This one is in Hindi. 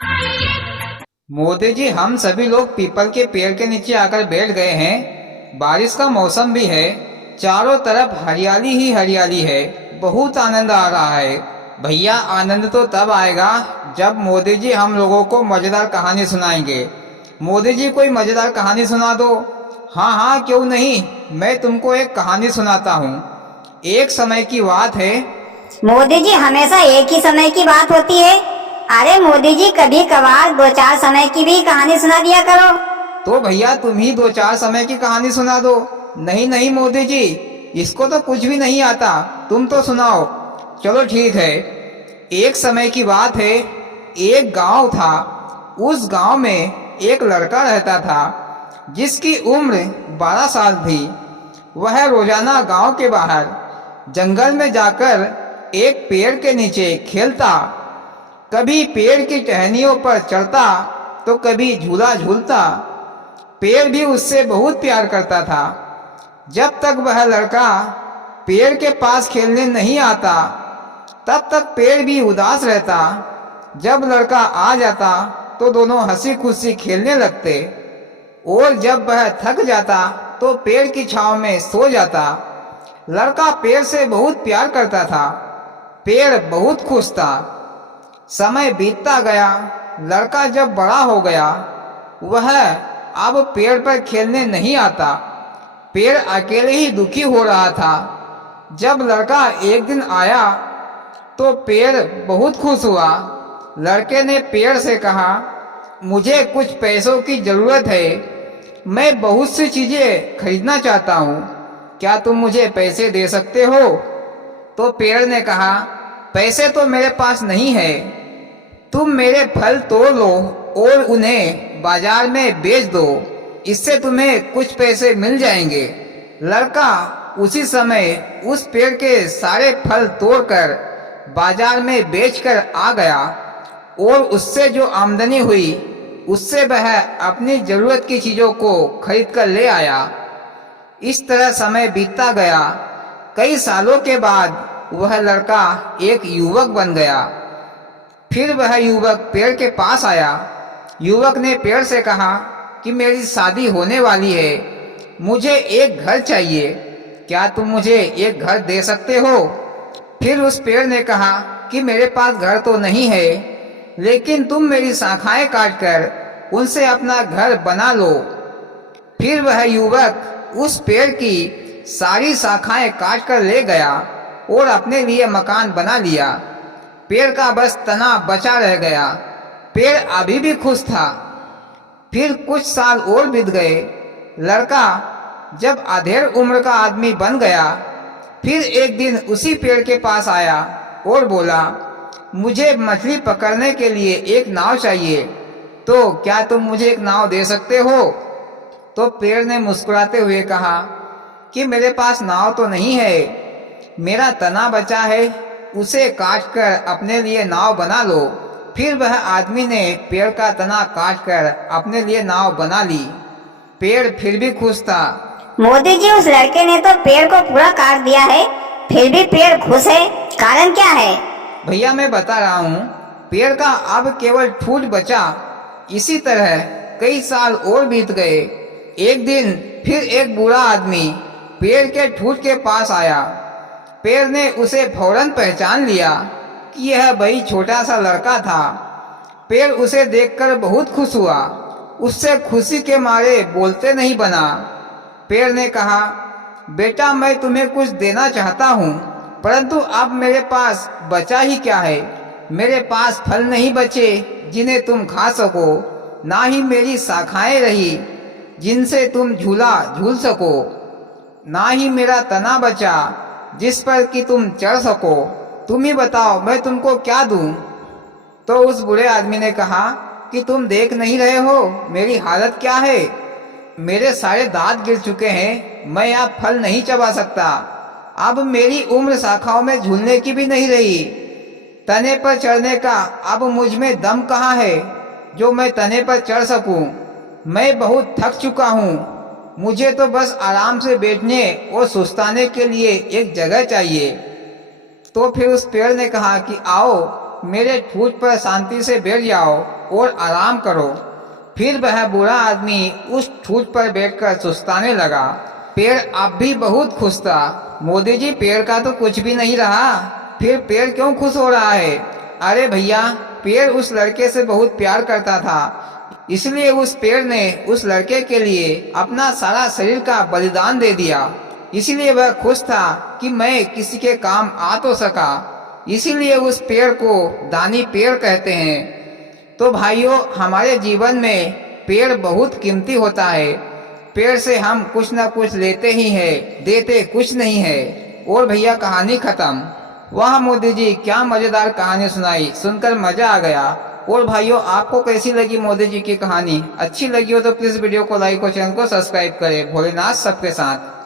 मोदी जी, हम सभी लोग पीपल के पेड़ के नीचे आकर बैठ गए हैं। बारिश का मौसम भी है। चारों तरफ हरियाली ही हरियाली है। बहुत आनंद आ रहा है। भैया, आनंद तो तब आएगा जब मोदी जी हम लोगों को मजेदार कहानी सुनाएंगे। मोदी जी, कोई मजेदार कहानी सुना दो। हाँ हाँ, क्यों नहीं। मैं तुमको एक कहानी सुनाता हूँ। एक समय की बात है। मोदी जी, हमेशा एक ही समय की बात होती है। अरे मोदी जी, कभी कभार दो चार समय की भी कहानी सुना दिया करो। तो भैया, तुम ही दो चार समय की कहानी सुना दो। नहीं नहीं मोदी जी, इसको तो कुछ भी नहीं आता, तुम तो सुनाओ। चलो ठीक है। एक समय की बात है। एक गांव था। उस गांव में एक लड़का रहता था जिसकी उम्र 12 साल थी। वह रोजाना गांव के बाहर जंगल में जाकर एक पेड़ के नीचे खेलता। कभी पेड़ की टहनियों पर चढ़ता तो कभी झूला झूलता। पेड़ भी उससे बहुत प्यार करता था। जब तक वह लड़का पेड़ के पास खेलने नहीं आता तब तक पेड़ भी उदास रहता। जब लड़का आ जाता तो दोनों हंसी खुशी खेलने लगते, और जब वह थक जाता तो पेड़ की छांव में सो जाता। लड़का पेड़ से बहुत प्यार करता था। पेड़ बहुत खुश था। समय बीतता गया। लड़का जब बड़ा हो गया, वह अब पेड़ पर खेलने नहीं आता। पेड़ अकेले ही दुखी हो रहा था। जब लड़का एक दिन आया तो पेड़ बहुत खुश हुआ। लड़के ने पेड़ से कहा, मुझे कुछ पैसों की जरूरत है। मैं बहुत सी चीजें खरीदना चाहता हूँ। क्या तुम मुझे पैसे दे सकते हो? तो पेड़ ने कहा, पैसे तो मेरे पास नहीं है। तुम मेरे फल तोड़ लो और उन्हें बाजार में बेच दो। इससे तुम्हें कुछ पैसे मिल जाएंगे। लड़का उसी समय उस पेड़ के सारे फल तोड़कर बाजार में बेचकर आ गया, और उससे जो आमदनी हुई उससे वह अपनी जरूरत की चीजों को खरीद कर ले आया। इस तरह समय बीतता गया। कई सालों के बाद वह लड़का एक युवक बन गया। फिर वह युवक पेड़ के पास आया। युवक ने पेड़ से कहा कि मेरी शादी होने वाली है। मुझे एक घर चाहिए। क्या तुम मुझे एक घर दे सकते हो? फिर उस पेड़ ने कहा कि मेरे पास घर तो नहीं है, लेकिन तुम मेरी शाखाएं काटकर उनसे अपना घर बना लो। फिर वह युवक उस पेड़ की सारी शाखाएं काट कर ले गया और अपने लिए मकान बना लिया। पेड़ का बस तना बचा रह गया। पेड़ अभी भी खुश था। फिर कुछ साल और बीत गए। लड़का जब अधेड़ उम्र का आदमी बन गया, फिर एक दिन उसी पेड़ के पास आया और बोला, मुझे मछली पकड़ने के लिए एक नाव चाहिए। तो क्या तुम मुझे एक नाव दे सकते हो? तो पेड़ ने मुस्कुराते हुए कहा कि मेरे पास नाव तो नहीं है। मेरा तना बचा है, उसे काटकर अपने लिए नाव बना लो। फिर वह आदमी ने पेड़ का तना काटकर अपने लिए नाव बना ली। पेड़ फिर भी खुश था। मोदी जी, उस लड़के ने तो पेड़ को पूरा काट दिया है, फिर भी पेड़ खुश है। कारण क्या है? भैया, मैं बता रहा हूँ। पेड़ का अब केवल ठूंठ बचा। इसी तरह कई साल और बीत गए। एक दिन फिर एक बूढ़ा आदमी पेड़ के ठूंठ के पास आया। पेड़ ने उसे फौरन पहचान लिया कि यह वही छोटा सा लड़का था। पेड़ उसे देखकर बहुत खुश हुआ। उससे खुशी के मारे बोलते नहीं बना। पेड़ ने कहा, बेटा, मैं तुम्हें कुछ देना चाहता हूँ, परंतु अब मेरे पास बचा ही क्या है। मेरे पास फल नहीं बचे जिन्हें तुम खा सको, ना ही मेरी शाखाएं रही जिनसे तुम झूला झूल सको, ना ही मेरा तना बचा जिस पर कि तुम चढ़ सको। तुम ही बताओ, मैं तुमको क्या दूं? तो उस बूढ़े आदमी ने कहा कि तुम देख नहीं रहे हो मेरी हालत क्या है। मेरे सारे दांत गिर चुके हैं। मैं अब फल नहीं चबा सकता। अब मेरी उम्र शाखाओं में झूलने की भी नहीं रही। तने पर चढ़ने का अब मुझ में दम कहाँ है जो मैं तने पर चढ़ सकूं। मैं बहुत थक चुका हूँ। मुझे तो बस आराम से बैठने और सुस्ताने के लिए एक जगह चाहिए। तो फिर उस पेड़ ने कहा कि आओ, मेरे ठूंठ पर शांति से बैठ जाओ और आराम करो। फिर वह बूढ़ा आदमी उस ठूठ पर बैठकर सुस्ताने लगा। पेड़ अब भी बहुत खुश था। मोदी जी, पेड़ का तो कुछ भी नहीं रहा, फिर पेड़ क्यों खुश हो रहा है? अरे भैया, पेड़ उस लड़के से बहुत प्यार करता था, इसलिए उस पेड़ ने उस लड़के के लिए अपना सारा शरीर का बलिदान दे दिया। इसीलिए वह खुश था कि मैं किसी के काम आ तो सका। इसीलिए उस पेड़ को दानी पेड़ कहते हैं। तो भाइयों, हमारे जीवन में पेड़ बहुत कीमती होता है। पेड़ से हम कुछ ना कुछ लेते ही हैं, देते कुछ नहीं है। और भैया, कहानी खत्म। वाह मोदी जी, क्या मजेदार कहानी सुनाई, सुनकर मजा आ गया। और भाइयों, आपको कैसी लगी मोदी जी की कहानी? अच्छी लगी हो तो प्लीज वीडियो को लाइक और चैनल को सब्सक्राइब करें। भोलेनाथ सबके साथ।